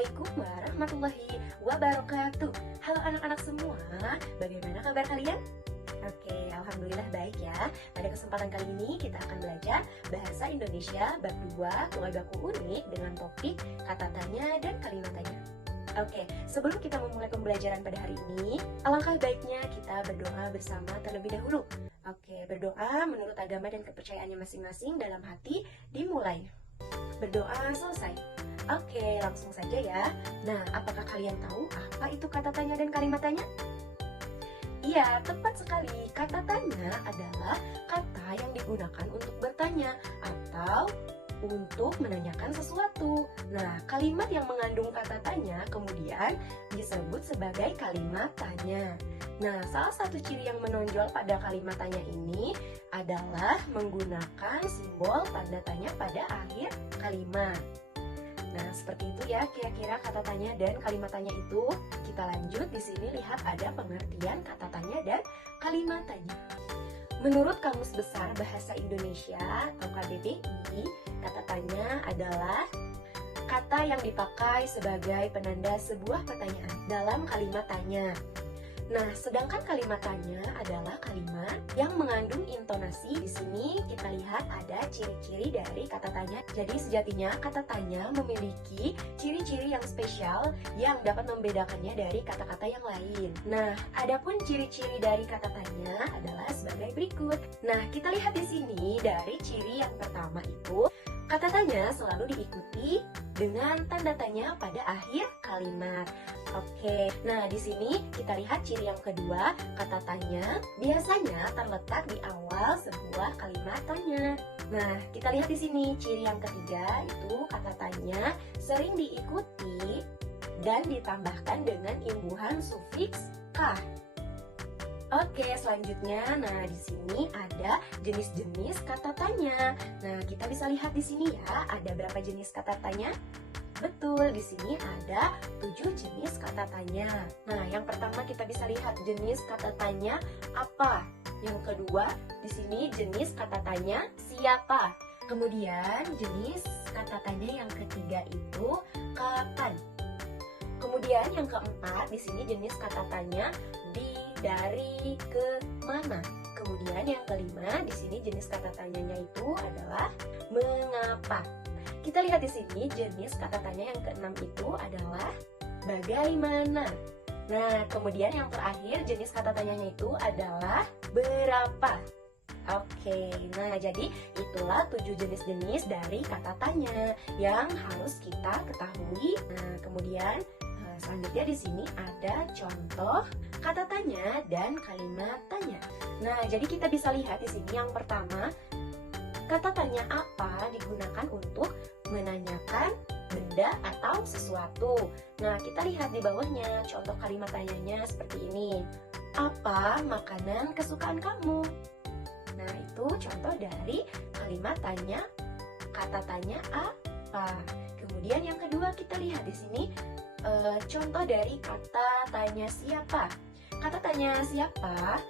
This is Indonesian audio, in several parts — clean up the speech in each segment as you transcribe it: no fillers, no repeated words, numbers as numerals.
Assalamualaikum warahmatullahi wabarakatuh. Halo anak-anak semua, bagaimana kabar kalian? Oke, alhamdulillah baik ya. Pada kesempatan kali ini kita akan belajar Bahasa Indonesia bab 2 mulai baku unik dengan topik kata tanya dan kalimat tanya. Oke, sebelum kita memulai pembelajaran pada hari ini, alangkah baiknya kita berdoa bersama terlebih dahulu. Oke, berdoa menurut agama dan kepercayaannya masing-masing dalam hati dimulai. Berdoa selesai. Oke, langsung saja ya. Nah, apakah kalian tahu apa itu kata tanya dan kalimat tanya? Iya, tepat sekali. Kata tanya adalah kata yang digunakan untuk bertanya atau untuk menanyakan sesuatu. Nah, kalimat yang mengandung kata tanya kemudian disebut sebagai kalimat tanya. Nah, salah satu ciri yang menonjol pada kalimat tanya ini adalah menggunakan simbol tanda tanya pada akhir kalimat. Nah, seperti itu ya kira-kira kata tanya dan kalimat tanya itu. Kita lanjut, di sini lihat ada pengertian kata tanya dan kalimat tanya. Menurut Kamus Besar Bahasa Indonesia atau KBBI, kata tanya adalah kata yang dipakai sebagai penanda sebuah pertanyaan dalam kalimat tanya. Nah, sedangkan kalimat tanya adalah kalimat yang mengandung intonasi. Di sini kita lihat ada ciri-ciri dari kata tanya. Jadi sejatinya kata tanya memiliki ciri-ciri yang spesial yang dapat membedakannya dari kata-kata yang lain. Nah, adapun ciri-ciri dari kata tanya adalah sebagai berikut. Nah, kita lihat di sini dari ciri yang pertama itu kata tanya selalu diikuti dengan tanda tanya pada akhir kalimat. Oke, nah di sini kita lihat ciri yang kedua, kata tanya biasanya terletak di awal sebuah kalimat tanya. Nah, kita lihat di sini ciri yang ketiga itu kata tanya sering diikuti dan ditambahkan dengan imbuhan sufiks kah. Oke, selanjutnya, nah di sini ada jenis-jenis kata tanya. Nah, kita bisa lihat di sini ya, ada berapa jenis kata tanya? Betul, di sini ada 7 jenis kata tanya. Nah, yang pertama kita bisa lihat jenis kata tanya apa. Yang kedua, di sini jenis kata tanya siapa. Kemudian jenis kata tanya yang ketiga itu kapan. Kemudian yang keempat, di sini jenis kata tanya dari ke mana. Kemudian yang kelima, di sini jenis kata tanyanya itu adalah mengapa. Kita lihat di sini jenis kata tanya yang keenam itu adalah bagaimana. Nah, kemudian yang terakhir jenis kata tanyanya itu adalah berapa. Oke, nah jadi itulah 7 jenis-jenis dari kata tanya yang harus kita ketahui. Nah, kemudian selanjutnya di sini ada contoh kata tanya dan kalimat tanya. Nah, jadi kita bisa lihat di sini yang pertama, kata tanya apa digunakan untuk menanyakan benda atau sesuatu. Nah, kita lihat di bawahnya contoh kalimat tanyanya seperti ini. Apa makanan kesukaan kamu? Nah, itu contoh dari kalimat tanya, kata tanya apa. Kemudian yang kedua kita lihat di sini contoh dari kata tanya siapa. Kata tanya siapa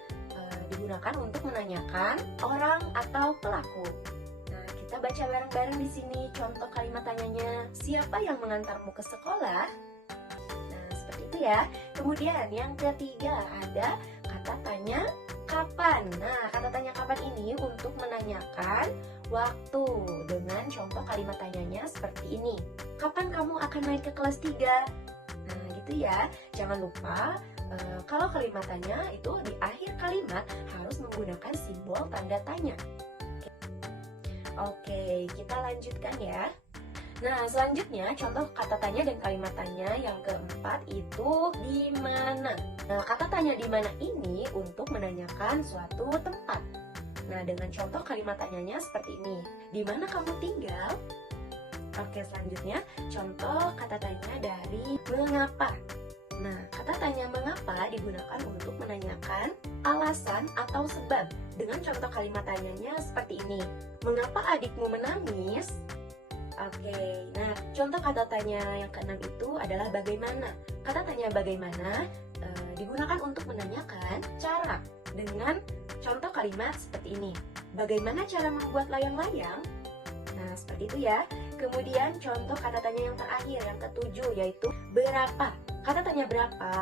digunakan untuk menanyakan orang atau pelaku. Nah, kita baca bareng-bareng di sini contoh kalimat tanyanya. Siapa yang mengantarmu ke sekolah? Nah, seperti itu ya. Kemudian yang ketiga ada kata tanya kapan. Nah, kata tanya kapan ini untuk menanyakan waktu dengan contoh kalimat tanyanya seperti ini. Kapan kamu akan naik ke kelas 3? Nah, gitu ya. Jangan lupa kalau kalimat tanya itu di akhir kalimat harus menggunakan simbol tanda tanya. Oke, kita lanjutkan ya. Nah, selanjutnya contoh kata tanya dan kalimat tanya yang keempat itu di mana. Nah, kata tanya di mana ini untuk menanyakan suatu tempat. Nah, dengan contoh kalimat tanyanya seperti ini. Di mana kamu tinggal? Oke, selanjutnya contoh kata tanya dari mengapa. Nah, kata tanya mengapa digunakan untuk menanyakan alasan atau sebab. Dengan contoh kalimat tanyanya seperti ini. Mengapa adikmu menangis? Oke, nah contoh kata tanya yang keenam itu adalah bagaimana. Kata tanya bagaimana digunakan untuk menanyakan cara. Dengan contoh kalimat seperti ini. Bagaimana cara membuat layang-layang? Nah, seperti itu ya. Kemudian contoh kata tanya yang terakhir, yang ketujuh, yaitu berapa. Kata tanya berapa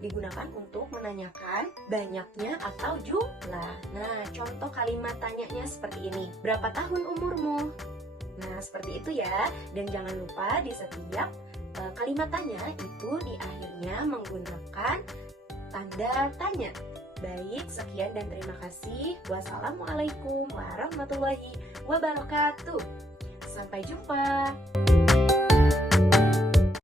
digunakan untuk menanyakan banyaknya atau jumlah. Nah, contoh kalimat tanyanya seperti ini. Berapa tahun umurmu? Nah, seperti itu ya. Dan jangan lupa di setiap kalimat tanya itu di akhirnya menggunakan tanda tanya. Baik, sekian dan terima kasih. Wassalamualaikum warahmatullahi wabarakatuh. Sampai jumpa.